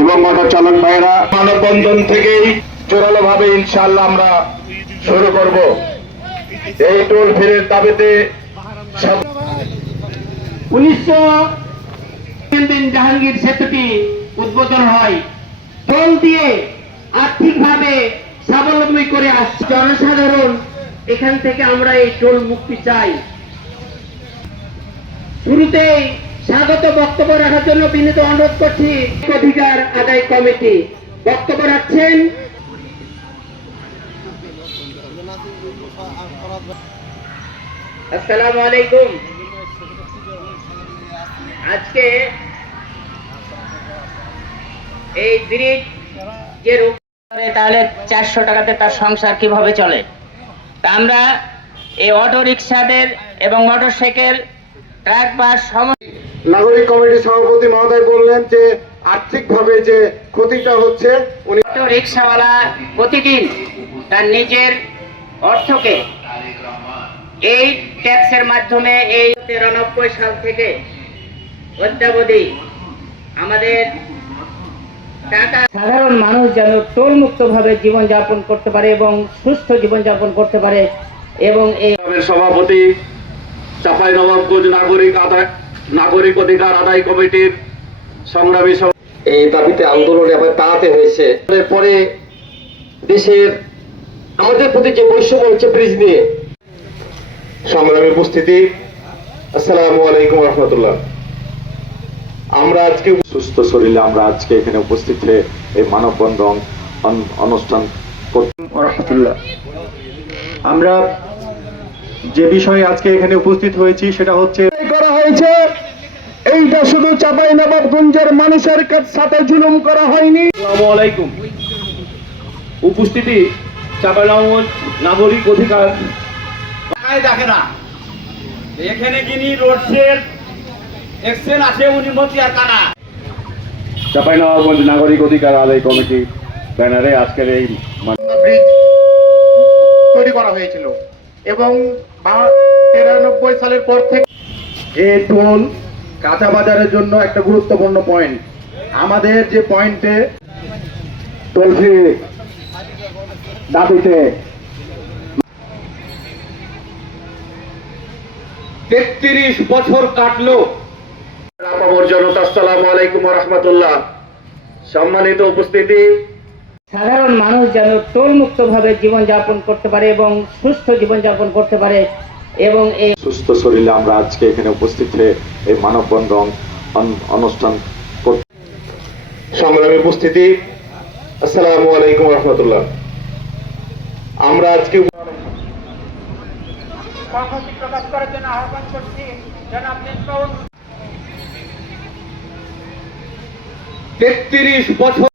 এবং অটো চালক ভাইরা মানববন্ধন থেকেই জোরালো ভাবে ইনশাআল্লাহ আমরা শুরু করব। এই টোল ফিরের দাবিতে 19 জাহাঙ্গীর সেতুটি উদ্বোধন হয়। টোল দিয়ে আর্থিকভাবে স্বাবলম্বী করে আসছে জনসাধারণ। এখান থেকে আমরা এই টোল মুক্তি চাই। শুরুতেই স্বাগত বক্তব্য রাখার জন্য বিনীত অনুরোধ করছি অধিকার আদায় কমিটি। বক্তব্য রাখছেন আসসালামু আলাইকুম। আজকে এই ব্রিজ যে তাহলে 400 টাকাতে তার সংসার কিভাবে চলে? তা আমরা এই অটো রিক্সাদের এবং মোটরসাইকেল ট্রাক বাস নাগরিক কমিটির সভাপতি মহোদয় বললেন যে আর্থিকভাবে যে ক্ষতিটা হচ্ছে উনি অটো রিক্সাওয়ালা প্রতিদিন তার নিজের অর্থকে এই ট্যাক্সের মাধ্যমে এই 93 সাল থেকে অদ্যাবধি আমাদের টাকা সাধারণ মানুষ যেন টোল মুক্ত ভাবে জীবনযাপন করতে পারে এবং সুস্থ জীবনযাপন করতে পারে। এবং এই সভাপতি চাঁপাইনবাবগঞ্জ নাগরিক অধিকার আদায় কমিটির সংগ্রামী এই দাবিতে আন্দোলনে আবার দাঁড়াতে হয়েছে। পরে দেশের আমাদের প্রতি যে বৈষম্য হচ্ছে ব্রিজ নিয়ে সংগ্রামী উপস্থিতি, আসসালামু আলাইকুম রহমতুল্লাহ। আমরা আজকে সুস্থ শরীরে আমরা আজকে এখানে উপস্থিত হয়ে এই মানববন্ধন অনুষ্ঠান রহমতুল্লাহ। আমরা যে বিষয়ে আজকে এখানে উপস্থিত হয়েছি সেটা হচ্ছে করা হয়েছে এইটা শুধু চাঁপাইনবাবগঞ্জের মানুষের সাথে জুলুম করা হয়নি। আসসালামু আলাইকুম। উপস্থিতি চাঁপাইনবাবগঞ্জ নাগরিক অধিকার দেখে না এখানে যিনি রোডসের এক্সেল আছে উনি মতিয়ার কানা। চাঁপাইনবাবগঞ্জ নাগরিক অধিকার আদায় কমিটি ব্যানারে আজকের এই ব্রিজ তৈরি করা হয়েছিল এবং 93 সালের পর থেকে এই টোল কাঁচা বাজারের জন্য একটা গুরুত্বপূর্ণ পয়েন্ট। আমাদের যে পয়েন্টে টোল ফ্রি দাবিতে 33 বছর কাটলো। আপামর জনতা, আসসালামু আলাইকুম ওয়া রাহমাতুল্লাহ। সম্মানিত উপস্থিতি, সাধারণ মানুষ যেন টোল মুক্ত ভাবে জীবনযাপন করতে পারে এবং সুস্থ জীবনযাপন করতে পারে। এবং এই সুস্থ শরীরে আমরা আজকে এখানে উপস্থিত হয়ে এই মানববন্ধন অনুষ্ঠান সংগ্রামী উপস্থিতি, আসসালামু আলাইকুম রহমতুল্লাহ। আমরা আজকে প্রকাশ করার জন্য আহ্বান করছি জনাব 33 বছর